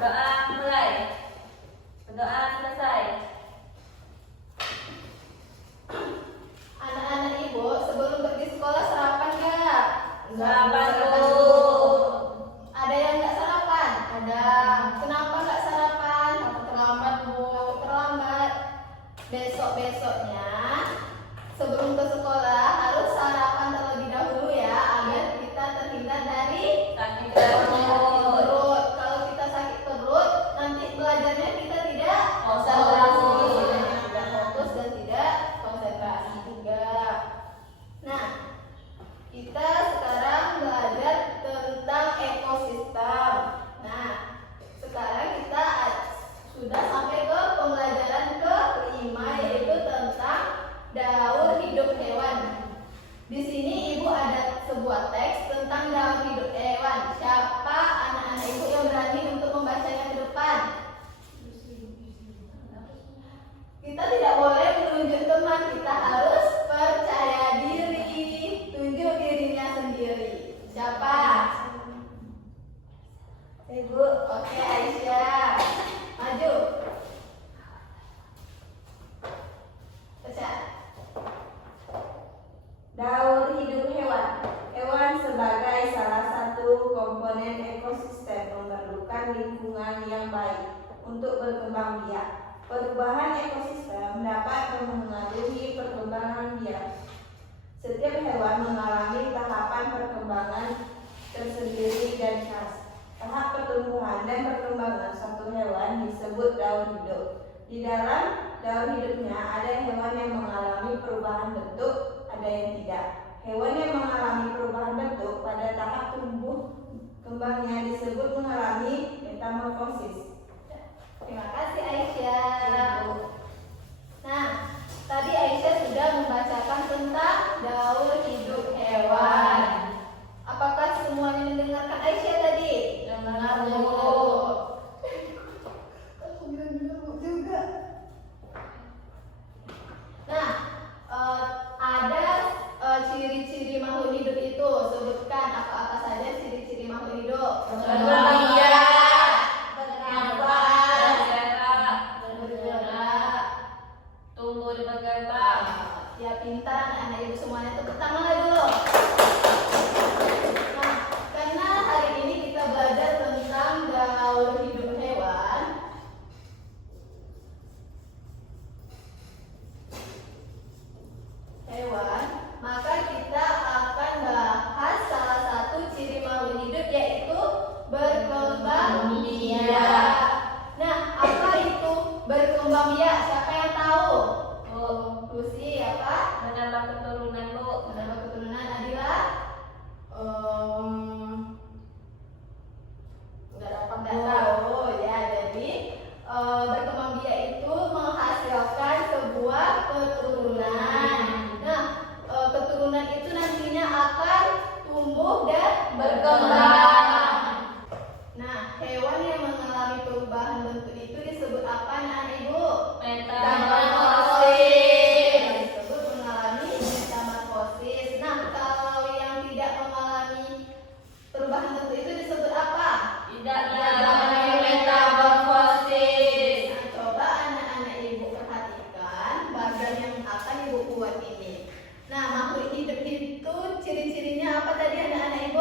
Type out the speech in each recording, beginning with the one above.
Berdoa mulai. Berdoa selesai. Anak-anak ibu sebelum pergi sekolah sarapan nggak? Sarapan Sarapan dulu. Ada yang nggak sarapan? Ada. Kenapa nggak sarapan? Takut terlambat bu. Takut terlambat. Besok-besoknya sebelum ke sekolah harus sarapan terlebih dahulu ya, agar kita terhindar dari Sakit sakit perut. perut. Kalau kita sakit perut, nanti belajarnya kita tidak Fokus. tidak fokus dan tidak konsentrasi juga. Nah, kita sekarang belajar tentang ekosistem. Nah, sekarang kita sudah sampai ke pembelajaran kelima, yaitu tentang daur hidup hewan. Di sini ibu ada sebuah teks tentang daur hidup hewan. Siapa anak-anak ibu yang berani untuk membacanya ke depan? Kita tidak boleh menunjuk teman, kita harus percaya diri. Tunjuk dirinya sendiri. Siapa? Ibu. Oke, Aisyah. Maju. Baca. Daur hidup hewan. Hewan sebagai salah satu komponen ekosistem memerlukan lingkungan yang baik untuk berkembang biak. Perubahan ekosistem dapat mempengaruhi perkembangan biak. Setiap hewan mengalami tahapan perkembangan tersendiri dan khas. Tahap pertumbuhan dan perkembangan suatu hewan disebut daur hidup. Di dalam daur hidupnya ada hewan yang mengalami perubahan bentuk, ada yang tidak. Hewan yang mengalami perubahan bentuk pada tahap tumbuh kembangnya disebut mengalami metamorfosis. Terima kasih Aisyah. Nah, tadi Aisyah sudah membacakan tentang daur hidup hewan. Apakah semuanya mendengarkan Aisyah tadi? Dengar, Bu. Aku bilang juga. Nah, ada ciri-ciri makhluk hidup itu. Sebutkan apa-apa saja ciri-ciri makhluk hidup. Berkembang biak. Bernafas. Bergerak. Tumbuh dan berkembang. Ya pintar anak-anak ibu semuanya, tepuk tangan lah dulu. Nah, karena hari ini kita belajar tentang daur hidup hewan, maka kita akan bahas salah satu ciri makhluk hidup, yaitu berkembang biak. Nah, apa itu berkembang biak? Siapa yang tahu? Oh, Lucy apa? Menambah keturunan, Bu. Menambah keturunan. Adila? Nggak tahu. Ya, jadi berkembang biak itu menghasilkan sebuah keturunan. Nah, keturunan itu nantinya akan tumbuh dan berkembang. Nah, hewan yang mengalami perubahan bentuk itu disebut apa, anak ibu? Metamorfosis. Disebut mengalami metamorfosis. Nah, kalau yang tidak mengalami perubahan bentuk itu disebut apa? Tidak mengalami metamorfosis. Nah, coba anak-anak ibu perhatikan bagan yang akan ibu buat ini. Nah, makhluk hidup itu ciri-cirinya apa tadi anak-anak ibu?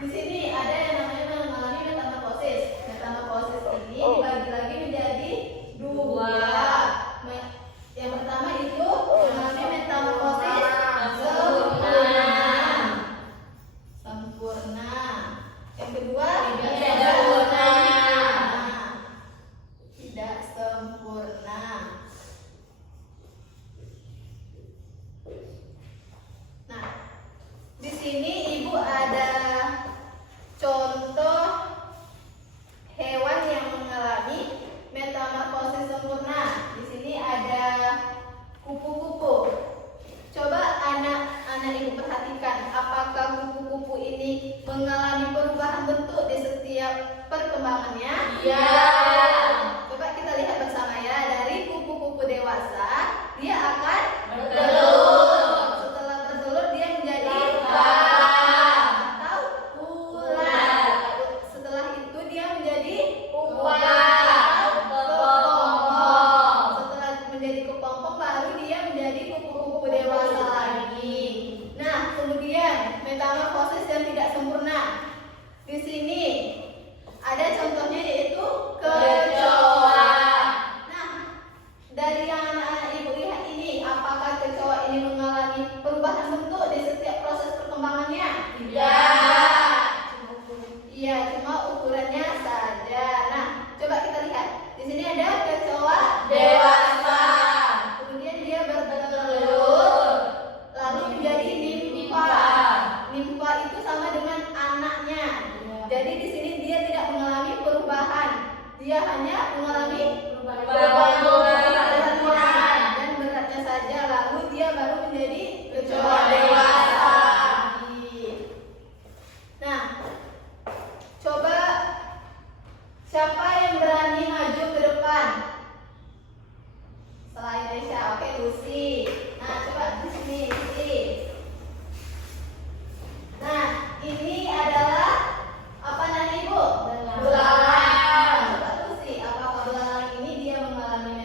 Di sini ada yang namanya mengalami metamorfosis. Metamorfosis ini dibagi lagi menjadi dua. Yang pertama itu mengalami metamorfosis sempurna. Yang kedua Tidak sempurna. Tidak sempurna. Nah, di sini Ibu ada contoh hewan yang mengalami metamorfosis sempurna. Di sini ada kupu-kupu. Coba anak-anak Ibu perhatikan, apakah kupu-kupu ini mengalami perubahan bentuk di setiap perkembangannya? Iya. Coba kita lihat bersama ya. Dari kupu-kupu dewasa, dia akan Bertelur. Setelah bertelur dia menjadi Larva. atau ular. Setelah itu dia menjadi Pupa. atau Kepompong. Setelah menjadi kepompong baru dia menjadi kupu-kupu dewasa lagi. Nah, kemudian metamorfosis yang tidak sempurna. Di sini ada contohnya yaitu kecoa. Nah, dari yang anak-anak Ibu lihat ini, apakah kecoa ini mengalami perubahan bentuk di setiap proses perkembangannya? Tidak. Iya, cuma ukurannya saja. Nah, coba kita lihat. Di sini ada kecoa Dewasa. Kemudian dia bertelur, lalu menjadi nimfa. Nimfa itu sama dengan anaknya. Jadi di sini dia tidak mengalami perubahan. Dia hanya mengalami Penurunan. dan beratnya saja. Lalu dia baru menjadi kecoa Dewasa. dewasa. Nah, coba siapa yang berani maju ke depan? Selain Aisyah, oke Lucy. Nah, coba di sini Lucy. Nah, ini adalah apa namanya Ibu? Belalang. Coba Lucy, apakah belalang ini dia mengalami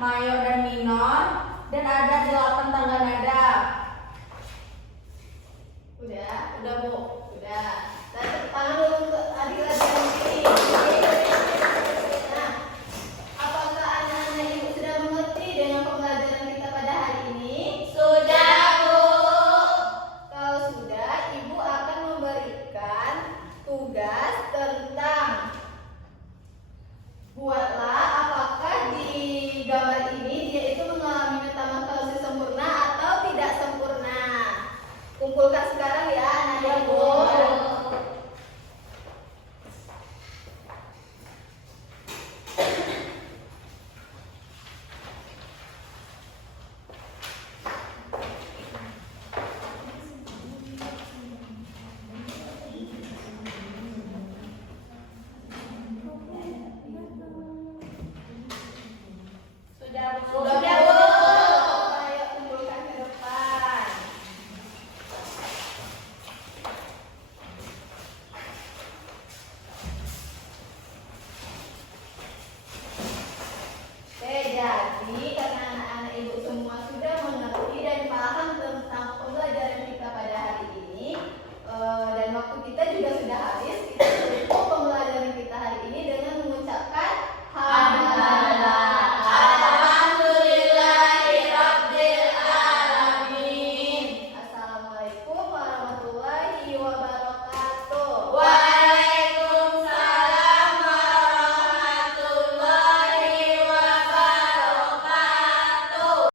mayor dan minor, dan ada 8 tangga nada. Udah? Udah Bu. Udah.